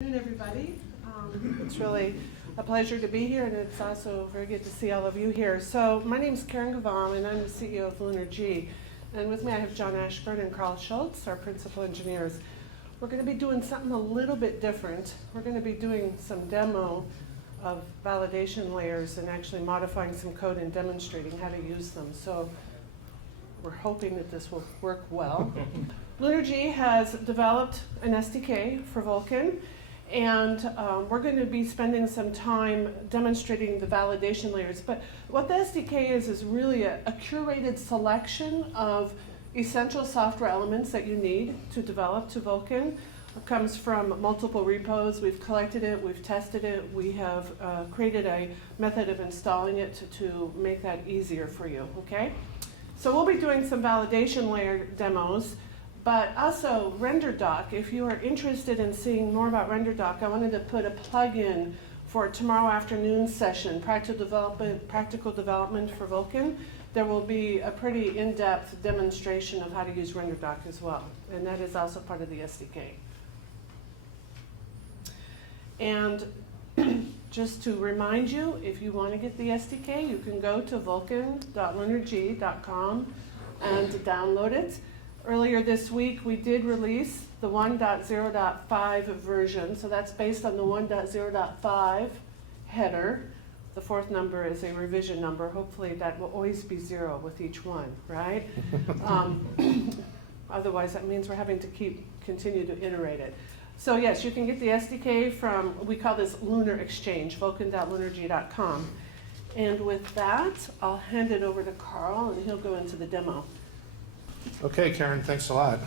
Good afternoon, everybody. It's really a pleasure to be here, and it's also very good to see all of you here. So my name is Ghavam, and I'm the CEO of LunarG. And with me I have John Ashburn and Karl Schultz, our principal engineers. We're going to be doing something a little bit different. We're going to be doing some demo of validation layers and actually modifying some code and demonstrating how to use them. So we're hoping that this will work well. LunarG has developed an SDK for Vulkan, and we're going to be spending some time demonstrating the validation layers. But what the SDK is really a curated selection of essential software elements that you need to develop to Vulkan. It comes from multiple repos. We've collected it, we've tested it, we have created a method of installing it to make that easier for you, okay? So we'll be doing some validation layer demos. But also RenderDoc, if you are interested in seeing more about RenderDoc, I wanted to put a plug-in for tomorrow afternoon's session, practical development for Vulkan. There will be a pretty in-depth demonstration of how to use RenderDoc as well, and that is also part of the SDK. And just to remind you, if you want to get the SDK, you can go to vulkan.lunarg.com and download it. Earlier this week, we did release the 1.0.5 version, so that's based on the 1.0.5 header. The fourth number is a revision number. Hopefully that will always be 0 with each one, right? Otherwise, that means we're having to continue to iterate it. So yes, you can get the SDK from, we call this Lunar Exchange, vulkan.lunarg.com. And with that, I'll hand it over to Karl, and he'll go into the demo. Okay, Karen, thanks a lot.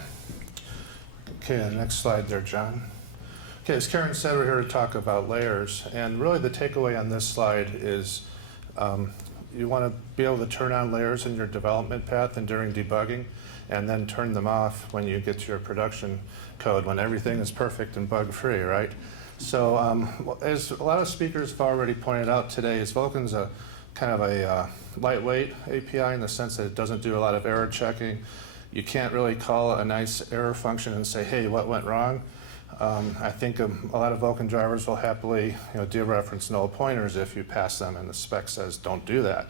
Okay, the next slide there, John. Okay, as Karen said, we're here to talk about layers, and really the takeaway on this slide is you want to be able to turn on layers in your development path and during debugging, and then turn them off when you get to your production code, when everything is perfect and bug-free, right? So as a lot of speakers have already pointed out today, is Vulkan's a kind of a lightweight API in the sense that it doesn't do a lot of error checking. You can't really call a nice error function and say, hey, what went wrong? I think a lot of Vulkan drivers will happily dereference null pointers if you pass them, and the spec says don't do that.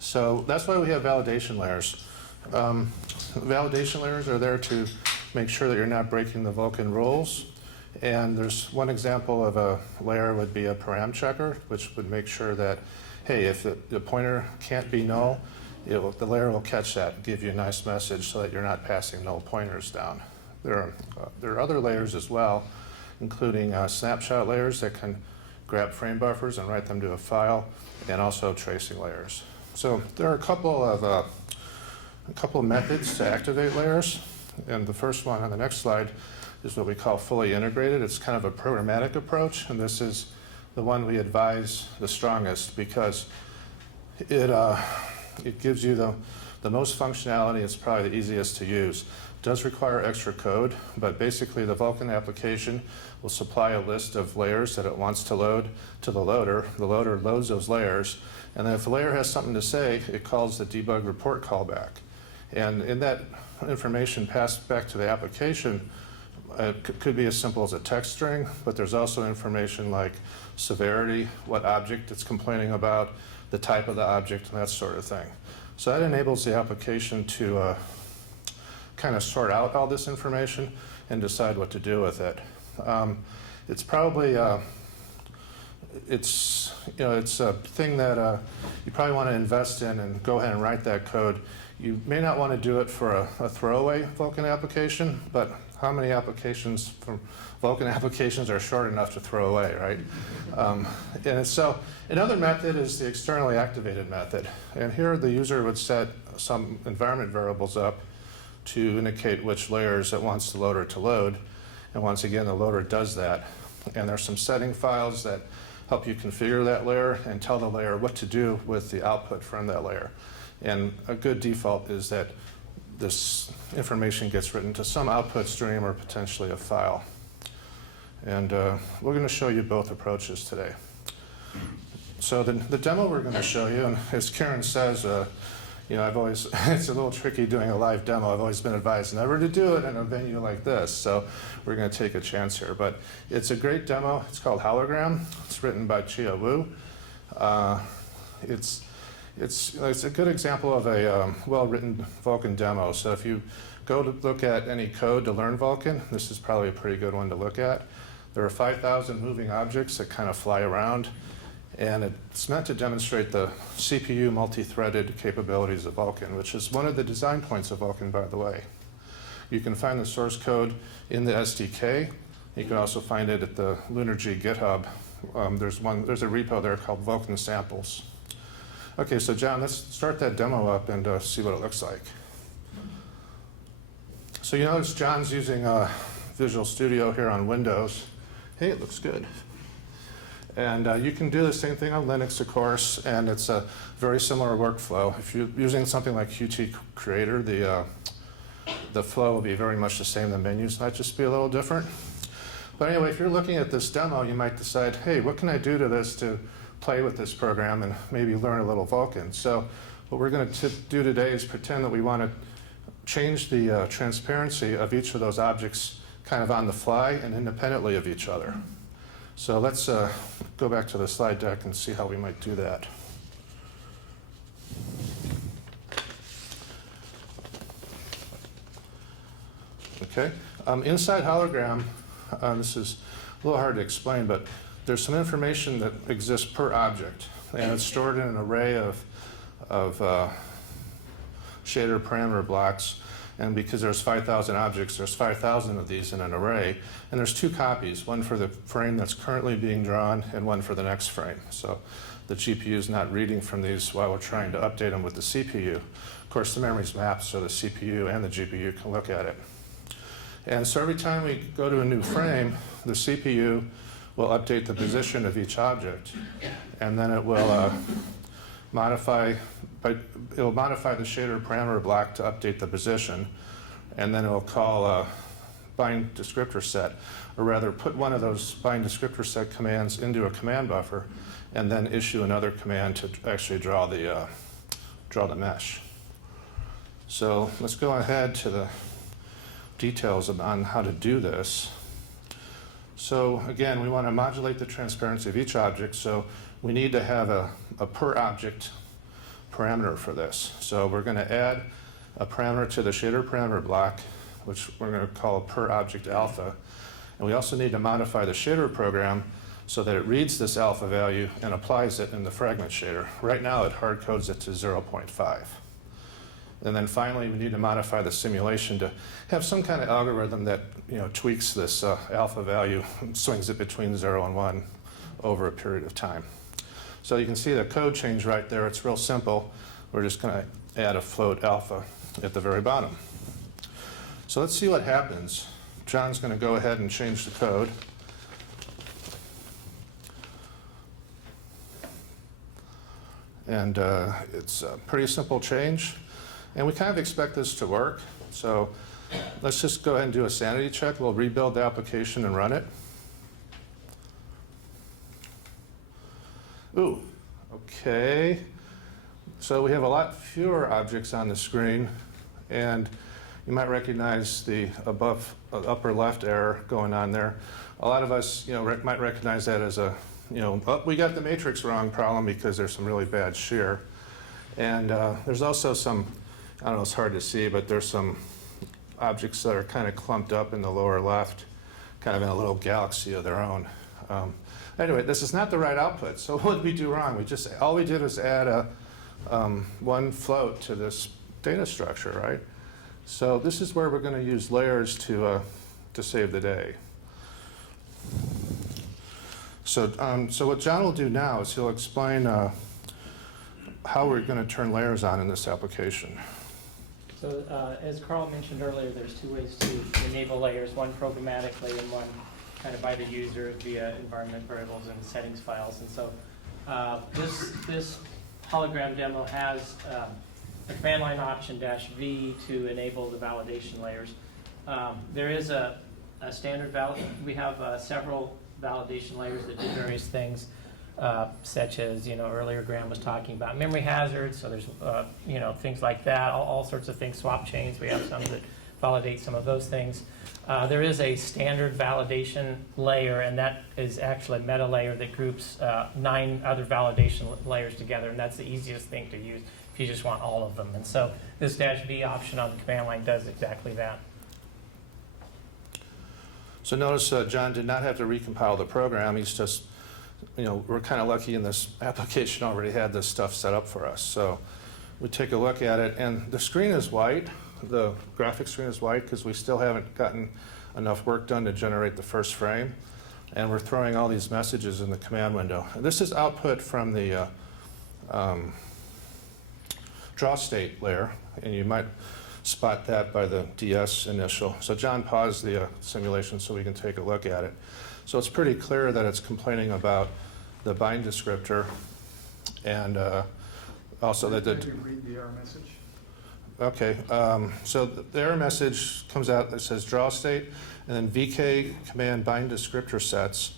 So that's why we have validation layers. Validation layers are there to make sure that you're not breaking the Vulkan rules. And there's one example of a layer would be a param checker, which would make sure that, hey, if the pointer can't be null, the layer will catch that and give you a nice message so that you're not passing null pointers down. There are other layers as well, including snapshot layers that can grab frame buffers and write them to a file, and also tracing layers. So there are a couple of methods to activate layers, and the first one on the next slide is what we call fully integrated. It's kind of a programmatic approach, and this is the one we advise the strongest because it gives you the most functionality. It's probably the easiest to use. It does require extra code, but basically the Vulkan application will supply a list of layers that it wants to load to the loader. The loader loads those layers, and then if the layer has something to say, it calls the debug report callback. And in that information passed back to the application, it could be as simple as a text string, but there's also information like severity, what object it's complaining about, the type of the object, and that sort of thing. So that enables the application to kind of sort out all this information and decide what to do with it. It's probably it's a thing that you probably want to invest in and go ahead and write that code. You may not want to do it for a throwaway Vulkan application, but how many applications from Vulkan applications are short enough to throw away, right? And so another method is the externally activated method. And here the user would set some environment variables up to indicate which layers it wants the loader to load. And once again, the loader does that. And there's some setting files that help you configure that layer and tell the layer what to do with the output from that layer. And a good default is that this information gets written to some output stream or potentially a file. And we're going to show you both approaches today. So the demo we're going to show you, and as Karen says, You know, I've always, it's a little tricky doing a live demo. I've always been advised never to do it in a venue like this, so we're going to take a chance here. But it's a great demo. It's called Hologram. It's written by Chia Wu. It's a good example of a well-written Vulkan demo. So if you go to look at any code to learn Vulkan, this is probably a pretty good one to look at. There are 5,000 moving objects that kind of fly around, and it's meant to demonstrate the CPU multi-threaded capabilities of Vulkan, which is one of the design points of Vulkan, by the way. You can find the source code in the SDK. You can also find it at the LunarG GitHub. There's a repo there called Vulkan samples. Okay, so John, let's start that demo up and see what it looks like. So you notice John's using Visual Studio here on Windows. Hey, it looks good. And you can do the same thing on Linux, of course, and it's a very similar workflow. If you're using something like Qt Creator, the flow will be very much the same. The menus might just be a little different. But anyway, if you're looking at this demo, you might decide, hey, what can I do to this to play with this program and maybe learn a little Vulkan? So what we're going to do today is pretend that we want to change the transparency of each of those objects kind of on the fly and independently of each other. So let's go back to the slide deck and see how we might do that. Okay. Inside Hologram, this is a little hard to explain, but there's some information that exists per object, and it's stored in an array of shader parameter blocks. And because there's 5,000 objects, there's 5,000 of these in an array. And there's two copies, one for the frame that's currently being drawn and one for the next frame. So the GPU is not reading from these while we're trying to update them with the CPU. Of course, the memory's mapped so the CPU and the GPU can look at it. And so every time we go to a new frame, the CPU will update the position of each object. And then it will modify the shader parameter block to update the position, and then it will call a bind descriptor set, or rather put one of those bind descriptor set commands into a command buffer, and then issue another command to actually draw the mesh. So let's go ahead to the details on how to do this. So again, we want to modulate the transparency of each object, so we need to have a per object parameter for this. So we're going to add a parameter to the shader parameter block, which we're going to call per object alpha. And we also need to modify the shader program so that it reads this alpha value and applies it in the fragment shader. Right now it hard codes it to 0.5. And then finally we need to modify the simulation to have some kind of algorithm that tweaks this alpha value and swings it between 0 and 1 over a period of time. So you can see the code change right there. It's real simple. We're just going to add a float alpha at the very bottom. So let's see what happens. John's going to go ahead and change the code. And it's a pretty simple change. And we kind of expect this to work. So let's just go ahead and do a sanity check. We'll rebuild the application and run it. Ooh, okay. So we have a lot fewer objects on the screen, and you might recognize the upper left error going on there. A lot of us, might recognize that as a, oh, we got the matrix wrong problem because there's some really bad shear. And there's also some, I don't know, it's hard to see, but there's some objects that are kind of clumped up in the lower left, kind of in a little galaxy of their own. Anyway, this is not the right output. So what did we do wrong? All we did was add one float to this data structure, right? So this is where we're going to use layers to save the day. So what John will do now is he'll explain how we're going to turn layers on in this application. So as Karl mentioned earlier, there's two ways to enable layers, one programmatically and one kind of by the user via environment variables and settings files. And so this hologram demo has a command line option -V to enable the validation layers. There is a standard we have several validation layers that do various things. such as, earlier Graham was talking about memory hazards, so there's, things like that, all sorts of things, swap chains, we have some that validate some of those things. There is a standard validation layer, and that is actually a meta layer that groups 9 other validation layers together, and that's the easiest thing to use if you just want all of them. And so this -V option on the command line does exactly that. So notice John did not have to recompile the program. He's just, we're kind of lucky in this application already had this stuff set up for us. So we take a look at it, and the screen is white. The graphic screen is white because we still haven't gotten enough work done to generate the first frame. And we're throwing all these messages in the command window. This is output from the draw state layer, and you might spot that by the DS initial. So John paused the simulation so we can take a look at it. So it's pretty clear that it's complaining about the bind descriptor, and also that the... Can you read the error message? Okay, so the error message comes out that says draw state, and then VK command bind descriptor sets,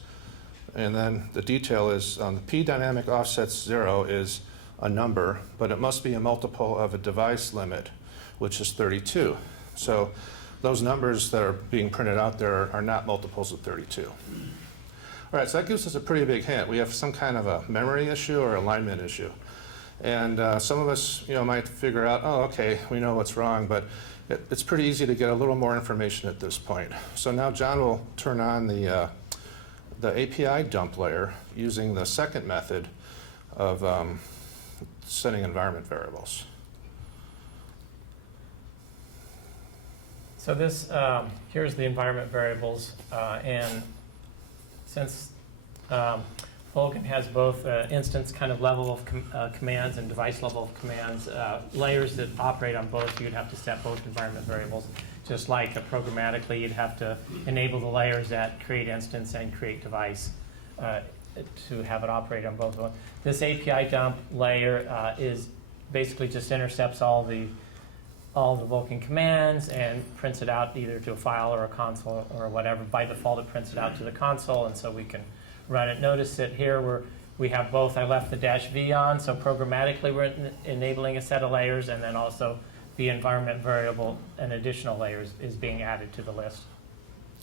and then the detail is the P dynamic offsets 0 is a number, but it must be a multiple of a device limit, which is 32. So those numbers that are being printed out there are not multiples of 32. All right, so that gives us a pretty big hint. We have some kind of a memory issue or alignment issue. And some of us might figure out, oh, okay, we know what's wrong, but it's pretty easy to get a little more information at this point. So now John will turn on the API dump layer using the second method of setting environment variables. So this, here's the environment variables, and since Vulkan has both instance kind of level of commands and device level of commands, layers that operate on both, you'd have to set both environment variables. Just like programmatically, you'd have to enable the layers that create instance and create device to have it operate on both of them. This API dump layer is basically just intercepts all the Vulkan commands and prints it out either to a file or a console or whatever. By default, it prints it out to the console, and so we can run it. Notice that here we have both. I left the -V on, so programmatically we're enabling a set of layers, and then also the environment variable, an additional layer is being added to the list.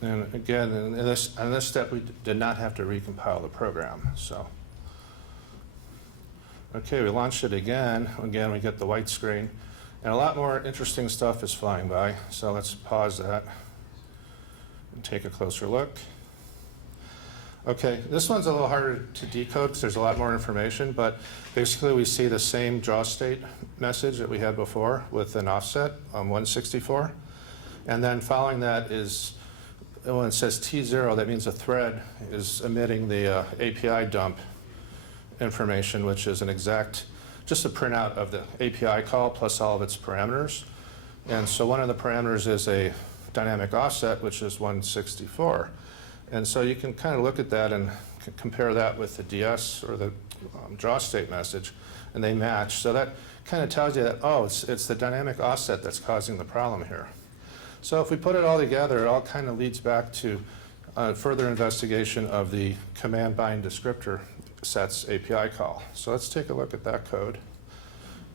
And again, in this step, we did not have to recompile the program. So, okay, we launched it again. Again, we get the white screen. And a lot more interesting stuff is flying by. So let's pause that and take a closer look. Okay, this one's a little harder to decode because there's a lot more information, but basically we see the same draw state message that we had before with an offset on 164. And then following that is, when it says T0, that means a thread is emitting the API dump information, which is an exact, just a printout of the API call plus all of its parameters. And so one of the parameters is a dynamic offset, which is 164. And so you can kind of look at that and compare that with the DS or the draw state message, and they match. So that kind of tells you that, oh, it's the dynamic offset that's causing the problem here. So if we put it all together, it all kind of leads back to further investigation of the command bind descriptor sets API call. So let's take a look at that code.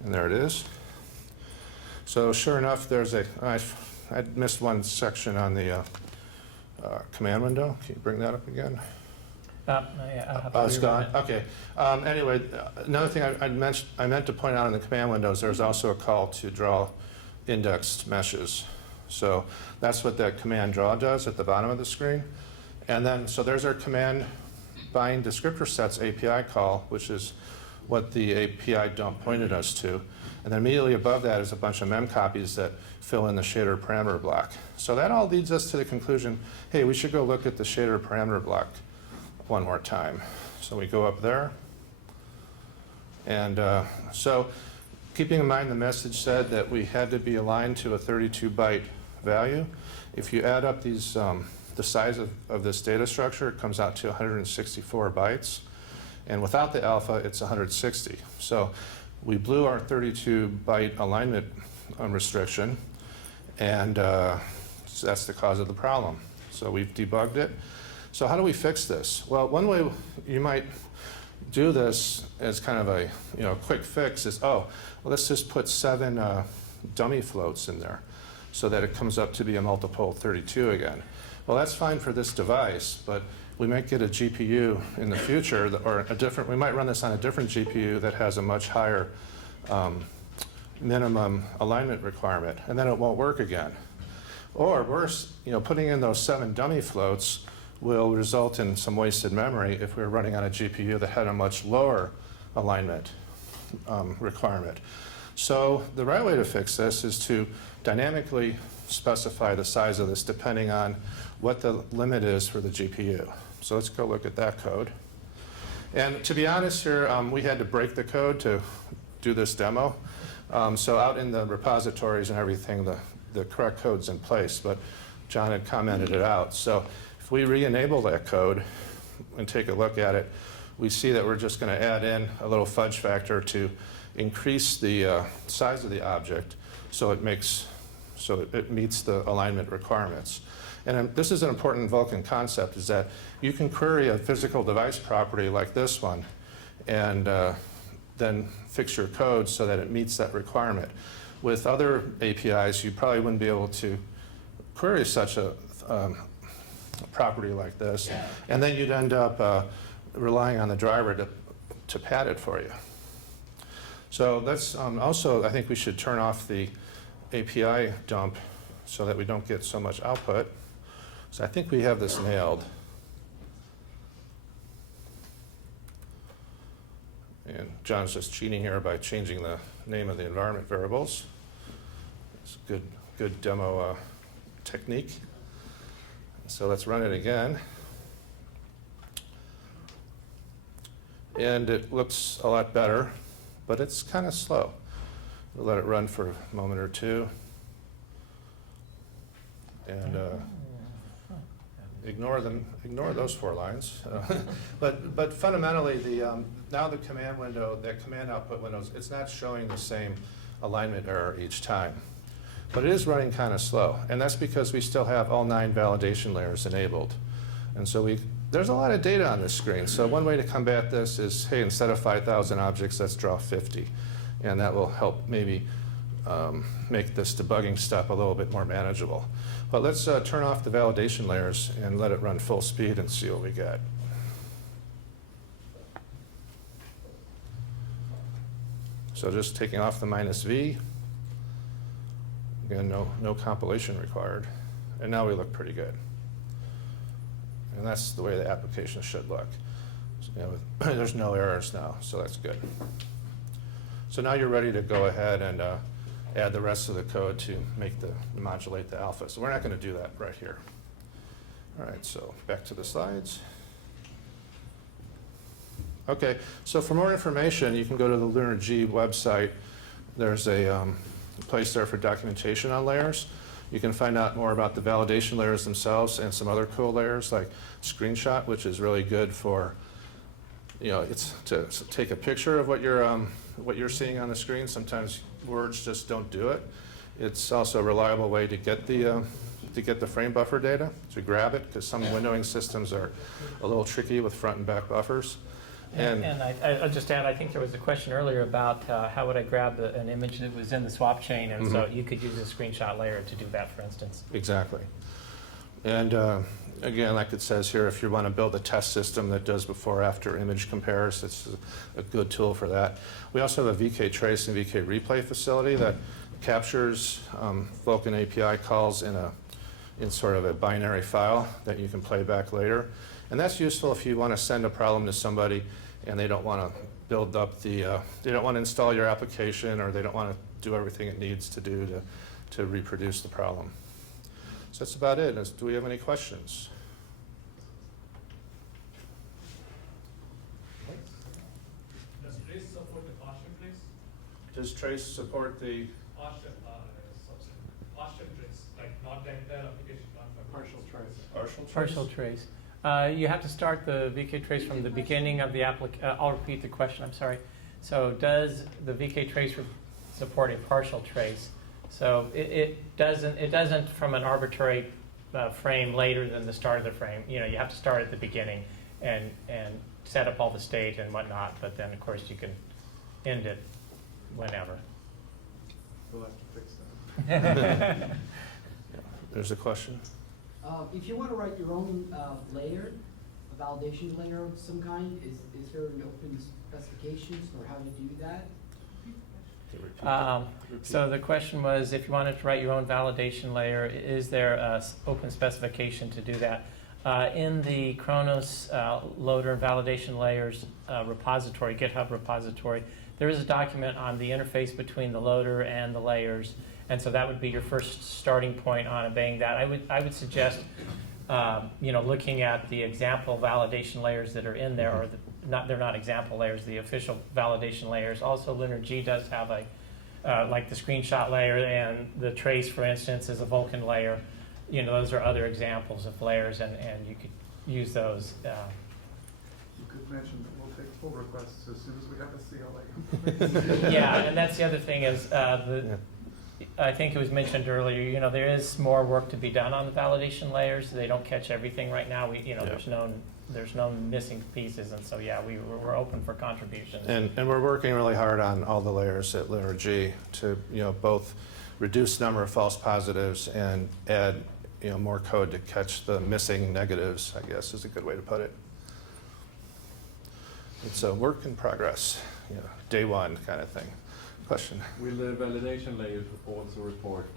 And there it is. So sure enough, there's I missed one section on the command window. Can you bring that up again? Yeah, it's gone. Okay. Anyway, another thing I meant to point out in the command windows, there's also a call to draw indexed meshes. So that's what that command draw does at the bottom of the screen. And then, so there's our command bind descriptor sets API call, which is what the API dump pointed us to. And then immediately above that is a bunch of mem copies that fill in the shader parameter block. So that all leads us to the conclusion, hey, we should go look at the shader parameter block one more time. So we go up there. And so keeping in mind the message said that we had to be aligned to a 32-byte value. If you add up these, the size of this data structure, it comes out to 164 bytes. And without the alpha, it's 160. So we blew our 32-byte alignment restriction, and so that's the cause of the problem. So we've debugged it. So how do we fix this? Well, one way you might do this as kind of a quick fix is, oh, well, let's just put 7 dummy floats in there so that it comes up to be a multiple 32 again. Well, that's fine for this device, but we might get a GPU in the future, or we might run this on a different GPU that has a much higher minimum alignment requirement, and then it won't work again. Or worse, putting in those 7 dummy floats will result in some wasted memory if we were running on a GPU that had a much lower alignment requirement. So the right way to fix this is to dynamically specify the size of this depending on what the limit is for the GPU. So let's go look at that code. And to be honest here, we had to break the code to do this demo. So out in the repositories and everything, the correct code's in place, but John had commented it out. So if we re-enable that code and take a look at it, we see that we're just going to add in a little fudge factor to increase the size of the object so it meets the alignment requirements. And this is an important Vulkan concept, is that you can query a physical device property like this one and then fix your code so that it meets that requirement. With other APIs, you probably wouldn't be able to query such a property like this, and then you'd end up relying on the driver to pad it for you. So that's also, I think we should turn off the API dump so that we don't get so much output. So I think we have this nailed. And John's just cheating here by changing the name of the environment variables. It's a good demo technique. So let's run it again. And it looks a lot better, but it's kind of slow. We'll let it run for a moment or two. And ignore those 4 lines. But fundamentally, now the command window, that command output windows, it's not showing the same alignment error each time. But it is running kind of slow, and that's because we still have all 9 validation layers enabled. And so there's a lot of data on this screen. So one way to combat this is, hey, instead of 5,000 objects, let's draw 50. And that will help maybe make this debugging step a little bit more manageable. But let's turn off the validation layers and let it run full speed and see what we get. So just taking off the -v. Again, no compilation required. And now we look pretty good. And that's the way the application should look. So, there's no errors now, so that's good. So now you're ready to go ahead and add the rest of the code to modulate the alpha. So we're not going to do that right here. All right, so back to the slides. Okay, so for more information, you can go to the LunarG website. There's a place there for documentation on layers. You can find out more about the validation layers themselves and some other cool layers like Screenshot, which is really good for, it's to take a picture of what you're seeing on the screen. Sometimes words just don't do it. It's also a reliable way to get the frame buffer data, to grab it, because some windowing systems are a little tricky with front and back buffers. And I'll just add, I think there was a question earlier about how would I grab an image that was in the swap chain, and so you could use a screenshot layer to do that, for instance. Exactly. And again, like it says here, if you want to build a test system that does before-after image compares, it's a good tool for that. We also have a VK trace and VK replay facility that captures Vulkan API calls in sort of a binary file that you can play back later. And that's useful if you want to send a problem to somebody and they don't want to build up they don't want to install your application, or they don't want to do everything it needs to do to reproduce the problem. So that's about it. Do we have any questions? Does trace support the partial trace? Does trace support the Partial trace, like not the entire application, not for partial trace. Partial trace. You have to start the VK trace from the beginning of the application. I'll repeat the question, I'm sorry. So does the VK trace support a partial trace? So it doesn't from an arbitrary frame later than the start of the frame. You have to start at the beginning. and set up all the state and whatnot, but then of course you can end it whenever. We'll have to fix that. There's a question. If you want to write your own layer, a validation layer of some kind, is there an open specifications for how to do that? So the question was, if you wanted to write your own validation layer, is there an open specification to do that? In the Kronos loader validation layers repository, GitHub repository, there is a document on the interface between the loader and the layers, and so that would be your first starting point on obeying that. I would suggest looking at the example validation layers that are in there, or they're not example layers, the official validation layers. Also, LunarG does have like the screenshot layer, and the trace, for instance, is a Vulkan layer. Those are other examples of layers, and you could use those. You could mention that we'll take pull requests as soon as we have a CLA. Yeah, and that's the other thing is, I think it was mentioned earlier, there is more work to be done on the validation layers. They don't catch everything right now. There's no missing pieces, and so yeah, we're open for contributions. And we're working really hard on all the layers at LunarG to both reduce the number of false positives and add more code to catch the missing negatives, I guess is a good way to put it. It's a work in progress, day one kind of thing. Question? Will the validation layers also report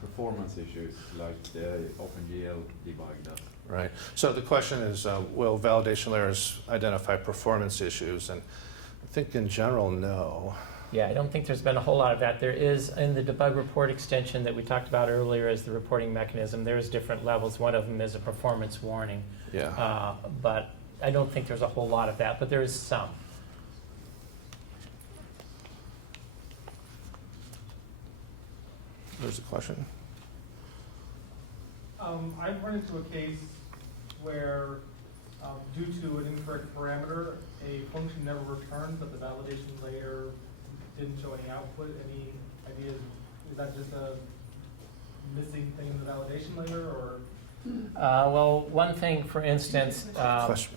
performance issues like the OpenGL debug does? Right. So the question is, will validation layers identify performance issues? And I think in general, no. Yeah, I don't think there's been a whole lot of that. There is, in the debug report extension that we talked about earlier as the reporting mechanism, there's different levels. One of them is a performance warning. Yeah. But I don't think there's a whole lot of that, but there is some. There's a question. I've run into a case where, due to an incorrect parameter, a function never returned, but the validation layer didn't show any output. Any ideas? Is that just a missing thing in the validation layer, or? Well, one thing, for instance, Question.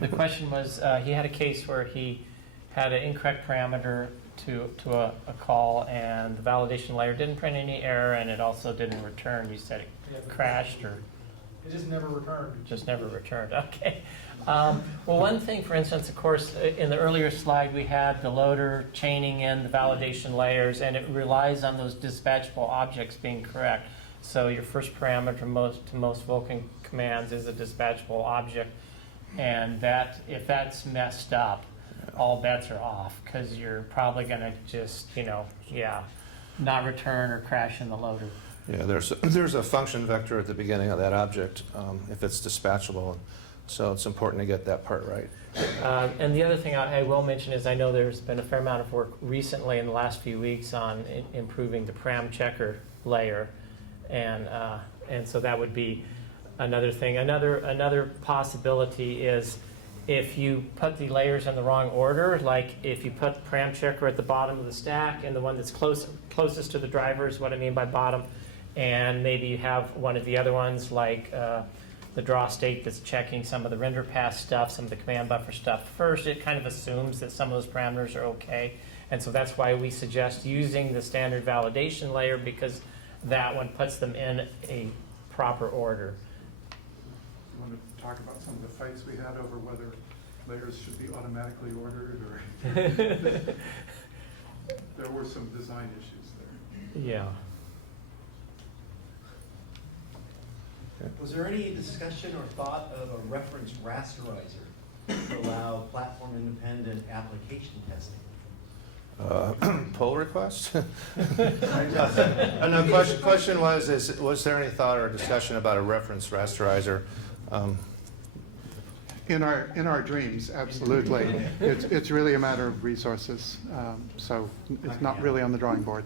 the question was, he had a case where he had an incorrect parameter to a call, and the validation layer didn't print any error, and it also didn't return. You said it crashed, or It just never returned. just never returned. Okay. Well, one thing, for instance, of course, in the earlier slide, we had the loader chaining in the validation layers, and it relies on those dispatchable objects being correct. So your first parameter to most Vulkan commands is a dispatchable object, and that if that's messed up, all bets are off, because you're probably going to just, not return or crash in the loader. Yeah, there's a function vector at the beginning of that object if it's dispatchable. So it's important to get that part right. And the other thing I will mention is I know there's been a fair amount of work recently in the last few weeks on improving the param checker layer, and so that would be another thing. Another possibility is if you put the layers in the wrong order, like if you put param checker at the bottom of the stack and the one that's closest to the driver is what I mean by bottom, and maybe you have one of the other ones like the draw state that's checking some of the render pass stuff, some of the command buffer stuff first, it kind of assumes that some of those parameters are okay. And so that's why we suggest using the standard validation layer, because that one puts them in a proper order. You want to talk about some of the fights we had over whether layers should be automatically ordered, or there were some design issues there. Yeah. Was there any discussion or thought of a reference rasterizer to allow platform-independent application testing? Pull request? No, question was there any thought or discussion about a reference rasterizer? In our dreams, absolutely. It's really a matter of resources, so it's not really on the drawing board.